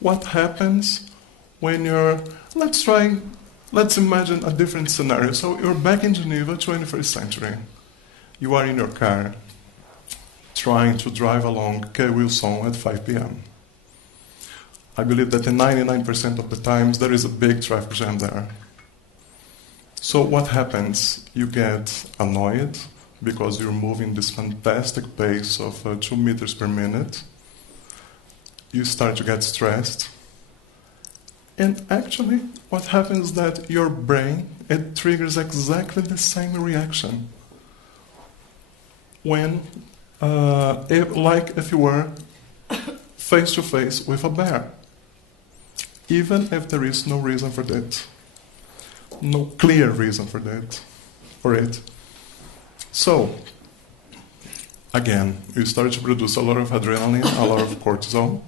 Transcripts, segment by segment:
what happens when let's imagine a different scenario. So you're back in Geneva, 21st century. You are in your car, trying to drive along Quai Wilson at 5 p.m. I believe that in 99% of the times there is a big traffic jam there. So what happens? You get annoyed because you're moving this fantastic pace of 2 meters per minute. You start to get stressed. And actually, what happens is that your brain, it triggers exactly the same reaction when, if you were face to face with a bear. Even if there is no reason for that. No clear reason for it. So, again, you start to produce a lot of adrenaline, a lot of cortisol.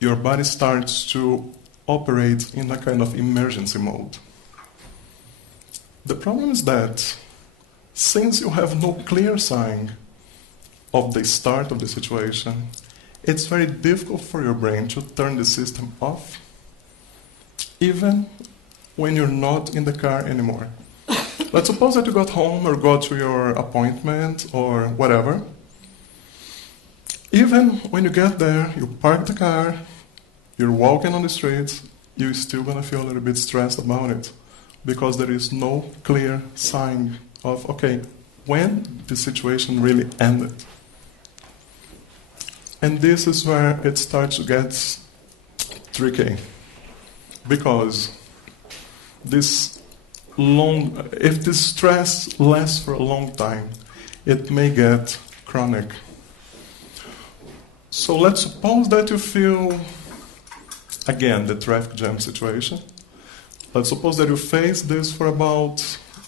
Your body starts to operate in a kind of emergency mode. The problem is that since you have no clear sign of the start of the situation, it's very difficult for your brain to turn the system off, even when you're not in the car anymore. Let's suppose that you got home or got to your appointment or whatever. Even when you get there, you park the car, you're walking on the streets, you're still going to feel a little bit stressed about it because there is no clear sign of, okay, when the situation really ended. And this is where it starts to get tricky because if this stress lasts for a long time, it may get chronic. So let's suppose that you feel, again, the traffic jam situation. Let's suppose that you face this for about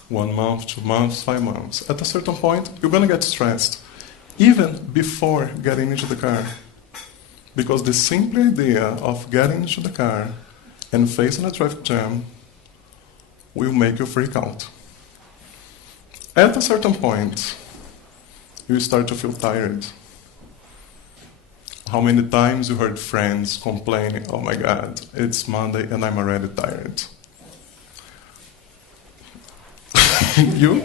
1 month, 2 months, 5 months. At a certain point, you're going to get stressed, even before getting into the car. Because the simple idea of getting into the car and facing a traffic jam will make you freak out. At a certain point, you start to feel tired. How many times you heard friends complaining, oh my God, it's Monday and I'm already tired. You?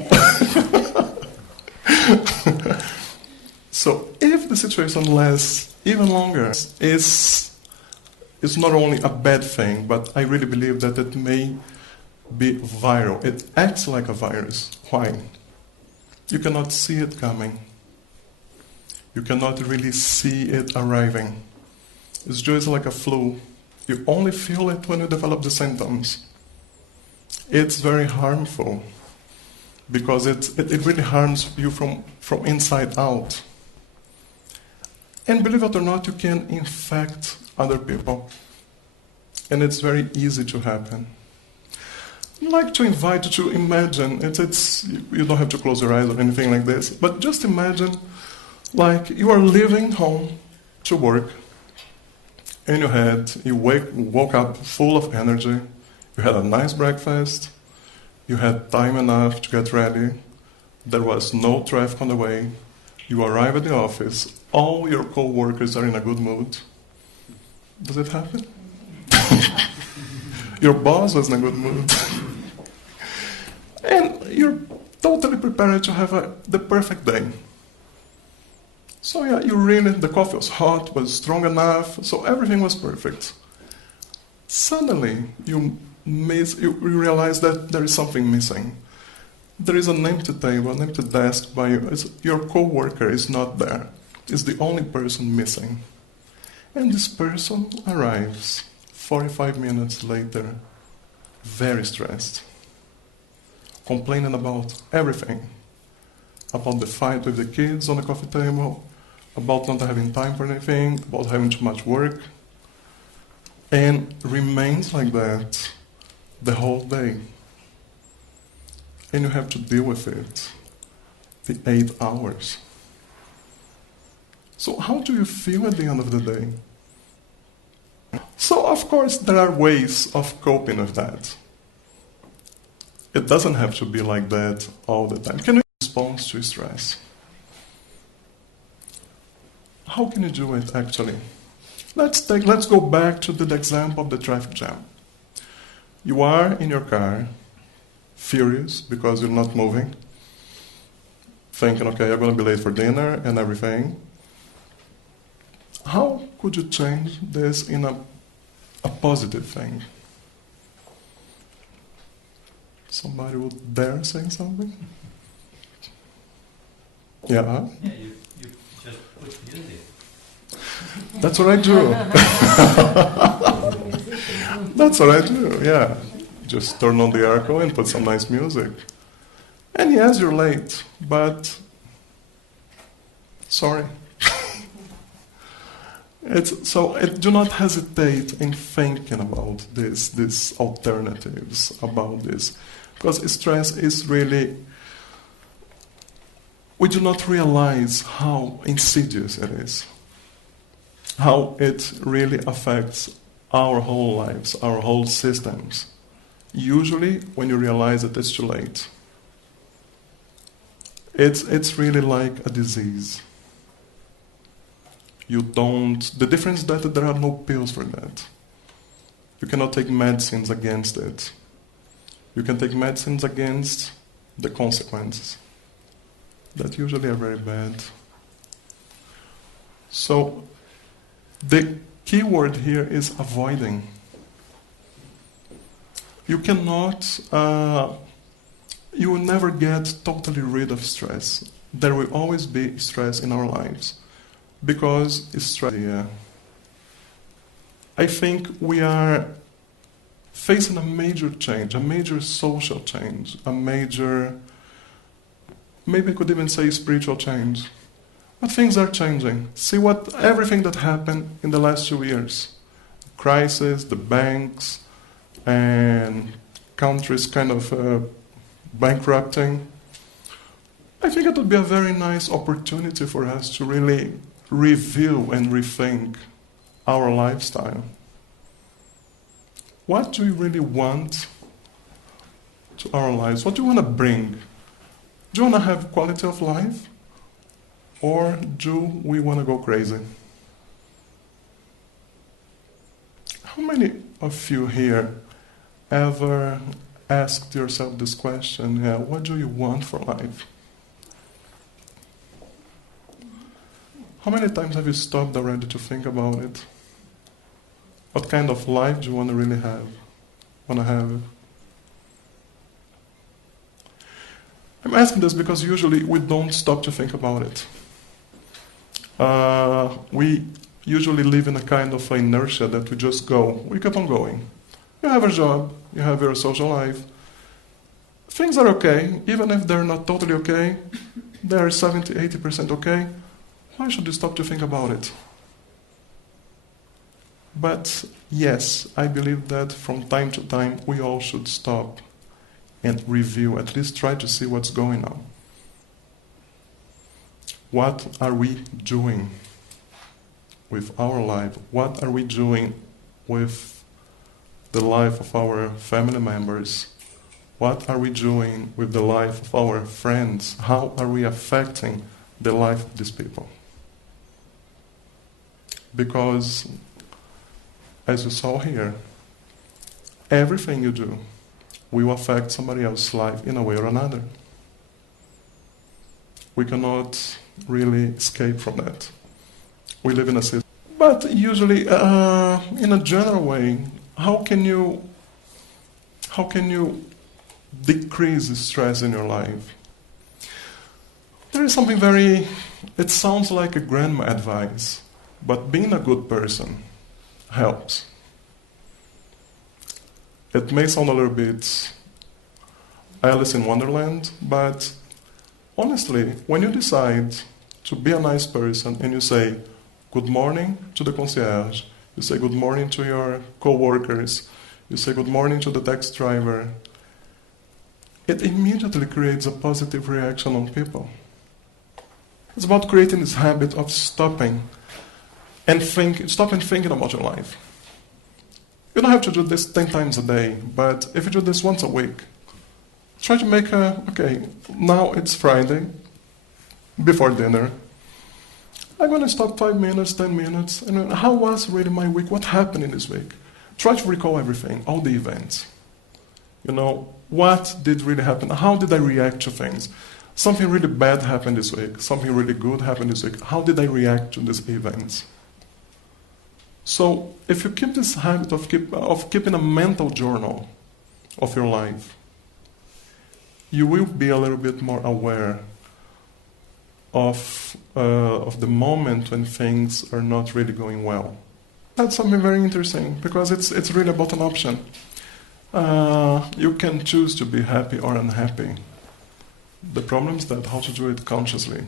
So if the situation lasts even longer, it's not only a bad thing, but I really believe that it may be viral. It acts like a virus. Why? You cannot see it coming. You cannot really see it arriving. It's just like a flu. You only feel it when you develop the symptoms. It's very harmful because it really harms you from inside out. And believe it or not, you can infect other people. And it's very easy to happen. I'd like to invite you to imagine, you don't have to close your eyes or anything like this, but just imagine like you are leaving home to work and you woke up full of energy, you had a nice breakfast, you had time enough to get ready, there was no traffic on the way, you arrive at the office, all your co-workers are in a good mood. Does it happen? Your boss was in a good mood. And you're totally prepared to have the perfect day. So yeah, the coffee was hot, was strong enough, so everything was perfect. Suddenly, you realize that there is something missing. There is an empty table, an empty desk by you. Your co-worker is not there. It's the only person missing. And this person arrives 45 minutes later, very stressed, complaining about everything, about the fight with the kids on the coffee table, about not having time for anything, about having too much work, and remains like that the whole day. And you have to deal with it the 8 hours. So how do you feel at the end of the day? So of course there are ways of coping with that. It doesn't have to be like that all the time. Can you respond to stress? How can you do it actually? Let's go back to the example of the traffic jam. You are in your car, furious because you're not moving, thinking, okay, I'm going to be late for dinner and everything. How could you change this in a positive thing? Somebody would dare say something? Yeah? Yeah, you just put music. That's what I do. That's what I do, yeah. Just turn on the airco and put some nice music. And yes, you're late, but sorry. Do not hesitate in thinking about these alternatives, about this. Because stress is really, we do not realize how insidious it is. How it really affects our whole lives, our whole systems. Usually, when you realize it, it's too late. It's really like a disease. The difference is that there are no pills for that. You cannot take medicines against it. You can take medicines against the consequences that usually are very bad. So, the key word here is avoiding. You cannot, you will never get totally rid of stress. There will always be stress in our lives. Because stress, I think we are facing a major change, a major social change, a major, maybe I could even say spiritual change. But things are changing. See everything that happened in the last 2 years. Crisis, the banks, and countries kind of bankrupting. I think it would be a very nice opportunity for us to really review and rethink our lifestyle. What do we really want to our lives? What do you want to bring? Do you want to have quality of life? Or do we want to go crazy? How many of you here ever asked yourself this question, what do you want for life? How many times have you stopped already to think about it? What kind of life do you want to really have? I'm asking this because usually we don't stop to think about it. We usually live in a kind of inertia that we just go. We keep on going. You have a job, you have your social life. Things are okay, even if they're not totally okay. They're 70, 80% okay. Why should you stop to think about it? But yes, I believe that from time to time we all should stop and review, at least try to see what's going on. What are we doing with our life? What are we doing with the life of our family members? What are we doing with the life of our friends? How are we affecting the life of these people? Because, as you saw here, everything you do will affect somebody else's life in a way or another. We cannot really escape from that. We live in a system. But usually, in a general way, how can you decrease the stress in your life? There is something it sounds like a grandma advice, but being a good person helps. It may sound a little bit Alice in Wonderland, but honestly, when you decide to be a nice person and you say good morning to the concierge, you say good morning to your co-workers, you say good morning to the taxi driver, it immediately creates a positive reaction on people. It's about creating this habit of stopping and thinking about your life. You don't have to do this 10 times a day, but if you do this once a week, try to make now it's Friday, before dinner. I'm going to stop 5 minutes, 10 minutes, and how was really my week? What happened in this week? Try to recall everything, all the events. You know, what did really happen? How did I react to things? Something really bad happened this week. Something really good happened this week. How did I react to these events? So, if you keep this habit of keeping a mental journal of your life, you will be a little bit more aware of the moment when things are not really going well. That's something very interesting because it's really about an option. You can choose to be happy or unhappy. The problem is that how to do it consciously.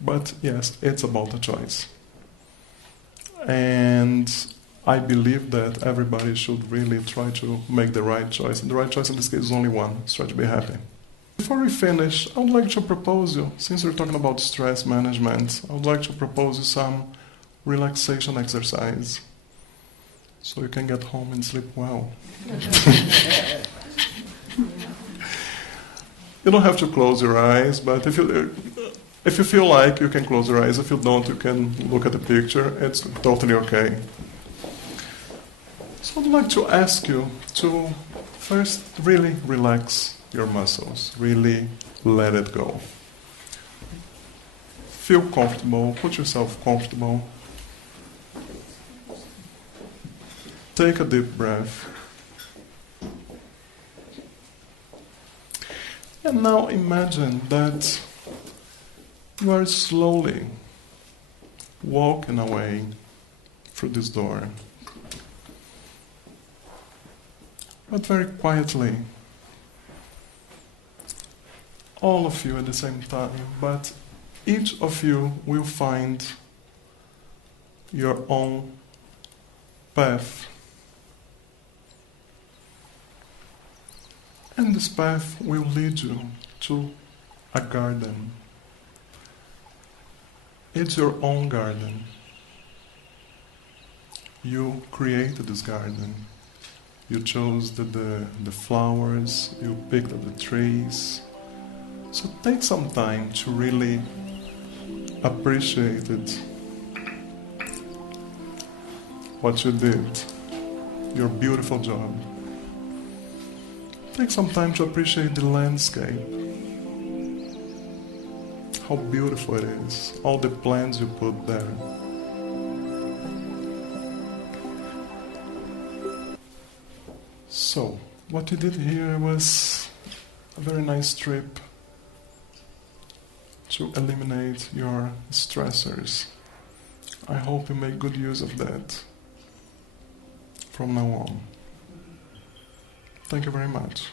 But yes, it's about a choice. And I believe that everybody should really try to make the right choice. And the right choice in this case is only one. It's try to be happy. Before we finish, I would like to propose you, since we're talking about stress management, I would like to propose you some relaxation exercise so you can get home and sleep well. You don't have to close your eyes, but if you feel like, you can close your eyes. If you don't, you can look at the picture. It's totally okay. So I'd like to ask you to first really relax your muscles. Really let it go. Feel comfortable. Put yourself comfortable. Take a deep breath. And now imagine that you are slowly walking away through this door. But very quietly. All of you at the same time, but each of you will find your own path. And this path will lead you to a garden. It's your own garden. You created this garden. You chose the flowers, you picked up the trees. So take some time to really appreciate it. What you did, your beautiful job. Take some time to appreciate the landscape. How beautiful it is. All the plants you put there. So, what you did here was a very nice trip to eliminate your stressors. I hope you make good use of that from now on. Thank you very much.